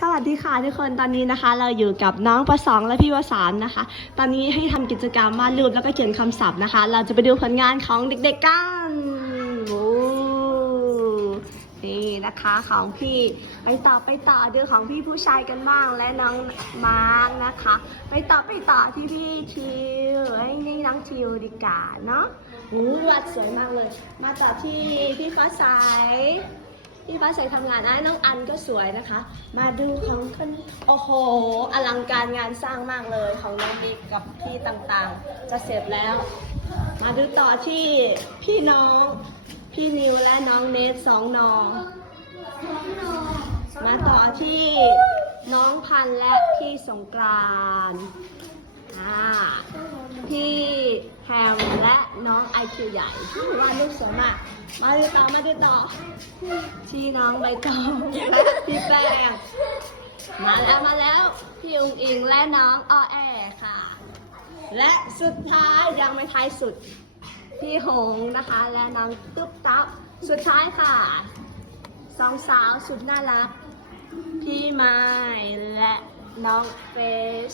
สวัสดีค่ะทุกคนตอนนี้นะคะ เราอยู่กับน้องประสองและพี่วสานนะคะ ตอนนี้ให้ทำกิจกรรมวาดรูปแล้วก็เขียนคำศัพท์นะคะ เราจะไปดูผลงานของเด็กๆกันโอ้นี่นะคะของพี่ไปต่อไปต่อดูของพี่ผู้ชายกันบ้างและน้องมาร์กนะคะ ไปต่อไปต่อที่พี่ทิวไอ้นี่น้องทิวดีกว่าเนาะอู้วาดสวยมากเลย มาต่อที่พี่ฟ้าใส พี่ฟ้าใสทำงานนะน้องอันก็สวยนะคะ มาดูของคนโอ้โห อลังการงานสร้างมากเลยของน้องบิ๊กกับพี่ต่างๆ จะเสร็จแล้ว มาดูต่อที่พี่น้อง พี่นิวและน้องเนทสองน้อง มาต่อที่น้องพันธุ์และพี่สงกรานต์อ่าพี่แฮมและ น้องไอคิวใหญ่ว่าลูกสวยมากมาดูต่อมาดูต่อที่น้องใบตองพี่แป้งมาแล้วมาแล้วพี่อุงอิงและน้องออแอค่ะ และสุดท้ายยังไม่ท้ายสุด พี่หงนะคะและน้องตุ๊บตับสุดท้ายค่ะสองสาวสุดน่ารัก พี่ไม้และน้องเฟส